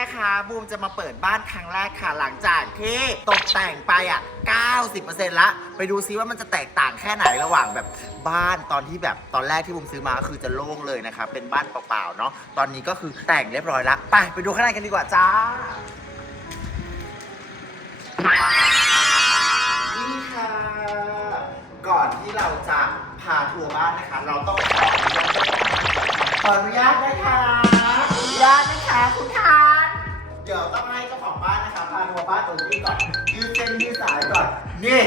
นะคะบูมจะมาเปิดบ้านครั้งแรกค่ะหลังจากที่ตกแต่งไปอะ 90%ละไปดูซิว่ามันจะแตกต่างแค่ไหนระหว่างแบบบ้านตอนที่แบบตอนแรกที่บูมซื้อมาก็คือจะโล่งเลยนะคะเป็นบ้านเปล่าๆเนาะตอนนี้ก็คือแต่งเรียบร้อยละไปไปดูข้างในกันดีกว่าจ้า นี่ค่ะ ก่อนที่เราจะพาทัวร์บ้านนะคะ เราต้องขออนุญาตนะคะอนุญาตนะคะคุณทาน เดี๋ยวต้องให้เจ้าของบ้านนะคะพาทัวร์บ้านตรงนี้ก่อนยืดเส้นยืดสายก่อนนี่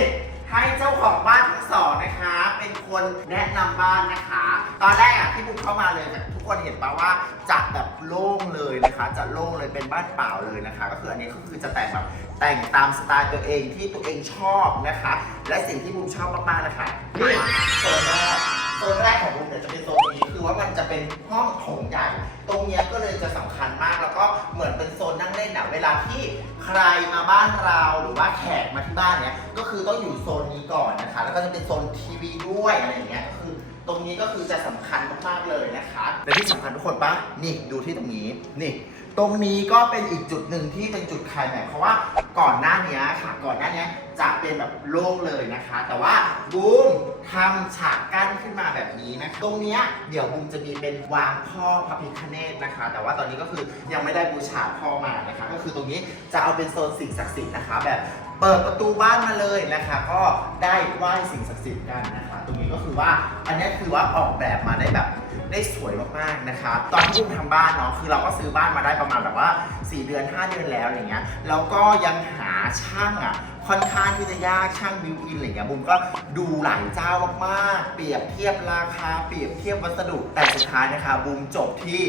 ให้เจ้าของบ้านทั้งสองนะคะ เป็นคนแนะนำบ้านนะคะ ตอนแรกอะที่บุกเข้ามาเลยเนี่ยทุกคนเห็นปะว่าจะแบบโล่งเลยนะคะจะโล่งเลยเป็นบ้านเปล่าเลยนะคะ ก็คืออันนี้ก็คือจะแต่งแบบแต่งตามสไตล์ตัวเองที่ตัวเองชอบนะคะ และสิ่งที่บุมชอบมากๆนะคะนี่โซนแรกโซนแรกของบุมเนี่ยจะเป็นโซน คือว่ามันจะเป็นห้องโถงใหญ่ ตรงเนี้ยก็เลยจะสำคัญมาก แล้วก็เหมือนเป็นโซนนั่งเล่นอะเวลาที่ใครมาบ้านเราหรือว่าแขกมาที่บ้านเนี้ยก็คือต้องอยู่โซนนี้ก่อนนะคะ แล้วก็จะเป็นโซนทีวีด้วยอะไรอย่างเงี้ยก็คือตรงนี้ก็คือจะสำคัญมากๆเลยนะคะและที่สำคัญทุกคนปะนี่ดูที่ตรงนี้นี่ ตรงนี้ก็เป็นอีกจุดหนึ่งที่เป็นจุดไคลแม็กซ์เพราะว่าก่อนหน้านี้ค่ะก่อนหน้านี้จะเป็นแบบโล่งเลยนะคะ แต่ว่าบูมทำฉากกั้นขึ้นมาแบบนี้นะคะตรงเนี้ยเดี๋ยวบูมจะมีเป็นวางพ่อพระพิฆเนศนะคะ แต่ว่าตอนนี้ก็คือยังไม่ได้บูชาพ่อมานะคะ ก็คือตรงนี้จะเอาเป็นโซนสิ่งศักดิ์สิทธิ์นะคะ แบบ เปิดประตูบ้านมาเลยนะคะ ก็ได้ไหว้สิ่งศักดิ์สิทธิ์กันนะคะ ตรงนี้ก็คือว่าอันนี้คือว่าออกแบบมาได้แบบได้สวยมากๆนะคะ ตอนที่บุมทำบ้านเนาะคือเราก็ซื้อบ้านมาได้ประมาณแบบว่า 4 เดือน 5 เดือนแล้วอะไรเงี้ยแล้วก็ยังหาช่างอะค่อนข้างที่จะยากช่างบิวอินอะไรเงี้ยบุมก็ดูหลายเจ้ามากๆ เปรียบเทียบราคา เปรียบเทียบวัสดุแต่สุดท้ายนะคะบุมจบที่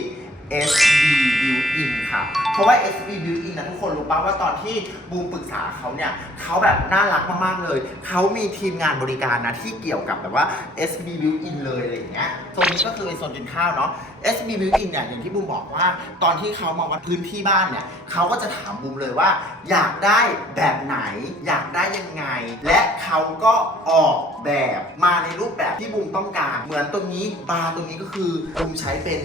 SB Built-in ค่ะเพราะว่า SB Built-in นะทุกคนรู้ป่าว่าตอนที่บูมปรึกษาเขาเนี่ยเขาแบบน่ารักมากๆเลย เขามีทีมงานบริการนะที่เกี่ยวกับแบบว่า SB Built-in เลยอะไรอย่างเงี้ยโซนนี้ก็คือเป็นโซนกินข้าวเนาะ SB Built-in เนี่ยอย่างที่บูมบอกว่า ตอนที่เขามาวัดพื้นที่บ้านเนี่ยเขาก็จะถามบูมเลยว่า อยากได้แบบไหน อยากได้ยังไง และเขาก็ออกแบบมาในรูปแบบที่บูมต้องการ เหมือนตรงนี้บาร์ตรงนี้ก็คือบูมใช้เป็น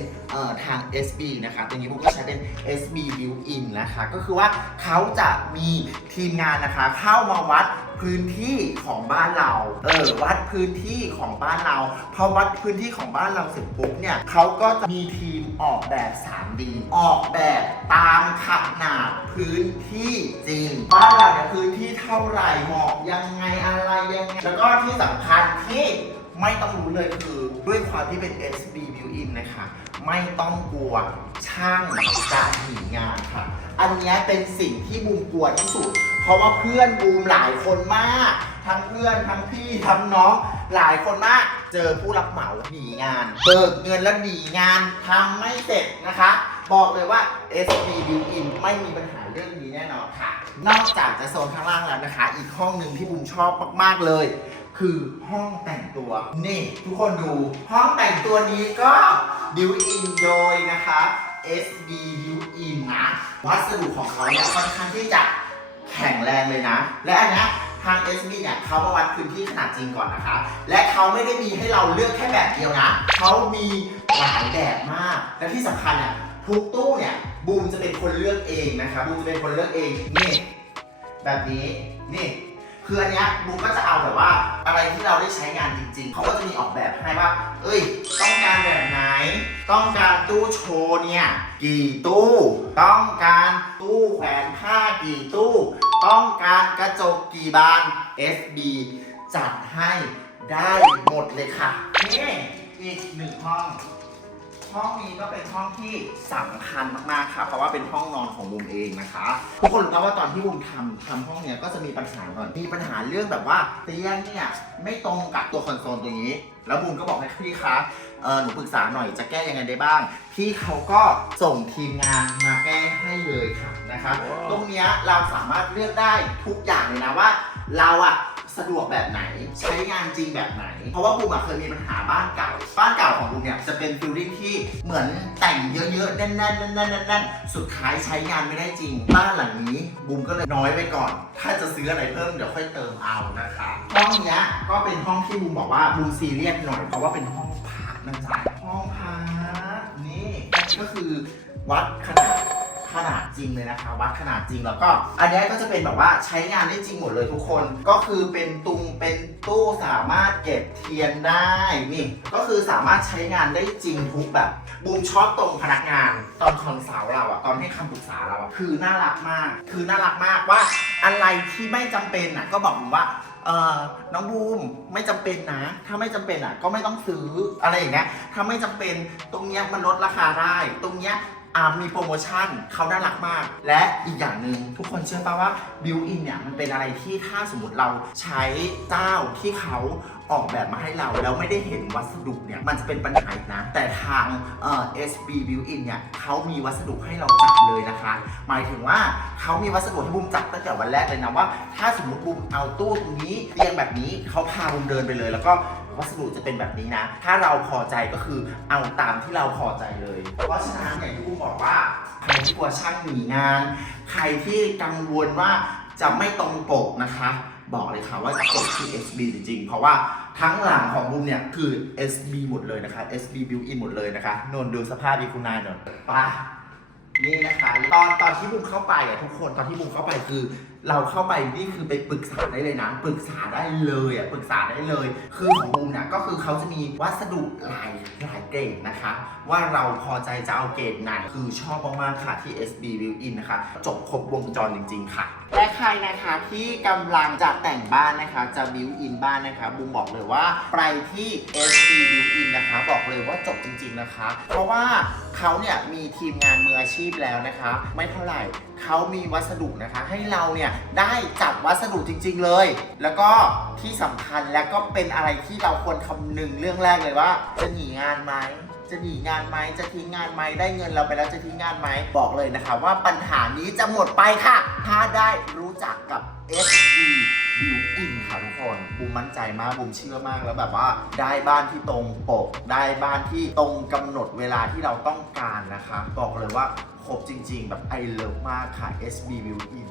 ทาง SB นะคะตรงนี้บูมก็ใช้เป็น SB Built-in นะคะ ก็คือว่าเขาจะมีทีมงานนะคะ เข้ามาวัดพื้นที่ของบ้านเรา เออ วัดพื้นที่ของบ้านเราพอวัดพื้นที่ของบ้านเราเสร็จปุ๊บเนี่ยเขาก็จะมีทีมออกแบบ 3D ออกแบบตามขนาดพื้นที่จริง บ้านเราเนี่ยพื้นที่เท่าไหร่เหมาะยังไงอะไรยังไง แล้วก็ที่สำคัญที่ไม่ต้องรู้เลยคือด้วยความที่เป็น SB Built-in นะคะ ไม่ต้องกลัว ช่างจะหนีงานค่ะ อันเนี้ยเป็นสิ่งที่บูมกลัวที่สุด เพราะว่าเพื่อนบูมหลายคนมาก ทั้งเพื่อนทั้งพี่ทั้งน้อง หลายคนมาก เจอผู้รับเหมาหนีงานเบิกเงินแล้วหนีงานทำไม่เสร็จนะคะ บอกเลยว่า SB Built-in ไม่มีปัญหาเรื่องนี้แน่นอนค่ะ นอกจากจะโซนข้างล่างแล้วนะคะ อีกห้องหนึ่งที่บูมชอบมากๆเลย คือห้องแต่งตัว นี่ ทุกคนดูห้องแต่งตัวนี้ก็บิวอินโดยนะคะ SBU in นะ วัสดุของเขาเนี่ยค่อนข้างที่จะแข็งแรงเลยนะ และอันนี้ทาง SB เนี่ยเขามาวัดพื้นที่ขนาดจริงก่อนนะคะ และเขาไม่ได้มีให้เราเลือกแค่แบบเดียวนะ เขามีหลายแบบมาก และที่สำคัญเนี่ยทุกตู้เนี่ยบูมจะเป็นคนเลือกเองนะคะบูมจะเป็นคนเลือกเองนี่แบบนี้นี่ คืออันเนี้ยบูมก็จะเอาแบบว่าอะไรที่เราได้ใช้งานจริง ๆ เขาก็จะมีออกแบบให้ว่า เอ้ย ต้องการแบบไหน ต้องการตู้โชว์เนี่ยกี่ตู้ ต้องการตู้แขวนผ้ากี่ตู้ ต้องการกระจกกี่บาน SB จัดให้ได้หมดเลยค่ะนี่อีกหนึ่งห้อง ห้องนี้ก็เป็นห้องที่สำคัญมากๆค่ะ เพราะว่าเป็นห้องนอนของบุมเองนะคะทุกคนรู้ไหมว่าตอนที่บุมทำทำห้องเนี้ยก็จะมีปัญหาก่อนมีปัญหาเรื่องแบบว่าเตียงเนี่ยไม่ตรงกับตัวคอนโซลตัวนี้ แล้วบุมก็บอกให้พี่คะเออหนูปรึกษาหน่อยจะแก้ยังไงได้บ้าง พี่เขาก็ส่งทีมงานมาแก้ให้เลยค่ะนะคะ ตรงเนี้ยเราสามารถเลือกได้ทุกอย่างเลยนะว่า เราอะ สะดวกแบบไหน ใช้งานจริงแบบไหน เพราะว่าบูมอะเคยมีปัญหาบ้านเก่า บ้านเก่าของบูมเนี่ยจะเป็นฟิลลิ่งที่เหมือนแต่งเยอะๆแน่นๆแน่นๆแน่นๆสุดท้ายใช้งานไม่ได้จริง บ้านหลังนี้บูมก็เลยน้อยไว้ก่อน ถ้าจะซื้ออะไรเพิ่มเดี๋ยวค่อยเติมเอานะคะห้องเนี้ยก็เป็นห้องที่บูมบอกว่าบูมซีเรียสหน่อยเพราะว่าเป็นห้องพักนะจ๊ะห้องพักนี่ก็คือวัดขนาด ขนาดจริงเลยนะคะ วัดขนาดจริงแล้วก็อันนี้ก็จะเป็นแบบว่าใช้งานได้จริงหมดเลยทุกคน ก็คือเป็นตุงเป็นตู้สามารถเก็บเทียนได้นี่ก็คือสามารถใช้งานได้จริงทุกแบบบูมชอบตรงพนักงานตอนคอนซัลท์เราอะตอนให้คำปรึกษาเราอะคือน่ารักมาก คือน่ารักมากว่าอะไรที่ไม่จำเป็นอะก็บอกผมว่าเออน้องบูมไม่จำเป็นนะ ถ้าไม่จำเป็นอะก็ไม่ต้องซื้ออะไรอย่างเงี้ยถ้าไม่จำเป็นตรงเนี้ยมันลดราคาได้ ตรงเนี้ย อ่ามีโปรโมชั่นเขาน่ารักมาก และอีกอย่างหนึ่งทุกคนเชื่อป่าว่าบิวอินเนี่ยมันเป็นอะไรที่ถ้าสมมติเราใช้เจ้าที่เขาออกแบบมาให้เราแล้วไม่ได้เห็นวัสดุเนี่ยมันจะเป็นปัญหาอีกนะ แต่ทางเอ่อ SB Built-in เนี่ยเขามีวัสดุให้เราจับเลยนะคะ หมายถึงว่าเขามีวัสดุให้บุมจับตั้งแต่วันแรกเลยนะว่า ถ้าสมมติบุมเอาตู้ตรงนี้เรียงแบบนี้เขาพาบุมเดินไปเลย แล้วก็ วัสดุจะเป็นแบบนี้นะ ถ้าเราพอใจก็คือเอาตามที่เราพอใจเลย เพราะฉะนั้นอย่างที่บุมบอกว่าใครที่กลัวช่างหนีงาน ใครที่กังวลว่าจะไม่ตรงปกนะคะ บอกเลยค่ะว่าจบที่ SB จริงๆ เพราะว่าทั้งหลังของบุมเนี่ยคือ SB หมดเลยนะคะ SB built-in หมดเลยนะคะนนดูสภาพอีคุณนายหน่อยไป้านี่นะคะตอนตอนที่บุมเข้าไปอะทุกคนตอนที่บุมเข้าไปคือ เราเข้าไปนี่คือไปปรึกษาได้เลยนะ ปรึกษาได้เลยอะปรึกษาได้เลย คือของบุมเนี่ยก็คือเขาจะมีวัสดุหลายหลายเกรดนะคะ ว่าเราพอใจจะเอาเกรดไหนคือชอบมากๆค่ะที่ SB Built-in นะคะ จบครบวงจรจริง ๆ ค่ะ และใครนะคะที่กำลังจะแต่งบ้านนะคะ จะ Built-in บ้านนะคะบุมบอกเลยว่าไปที่ SB Built-in นะคะบอกเลยว่าจบจริง ๆนะคะ เพราะว่าเขาเนี่ยมีทีมงานมืออาชีพแล้วนะคะ ไม่เท่าไหร่เขามีวัสดุนะคะ ให้เราเนี่ยได้จับวัสดุจริง ๆเลย แล้วก็ที่สำคัญแล้วก็เป็นอะไรที่เราควรคำนึงเรื่องแรกเลยว่า จะหนีงานไหมจะหนีงานไหมจะทิ้งงานไหมได้เงินเราไปแล้วจะทิ้งงานไหมบอกเลยนะคะ ว่าปัญหานี้จะหมดไปค่ะ ถ้าได้รู้จักกับ SE Build บูมมั่นใจมากบูมเชื่อมากแล้วแบบว่าได้บ้านที่ตรงปก ได้บ้านที่ตรงกำหนดเวลาที่เราต้องการนะคะ บอกเลยว่าครบจริง ๆ แบบไอเลิฟมากค่ะ SB Build In